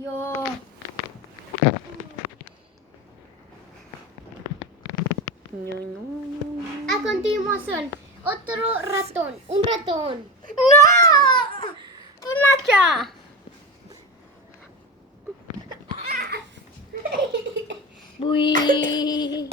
Yo. A continuación, otro ratón. Un ratón. ¡No! ¡Una hacha! Uy.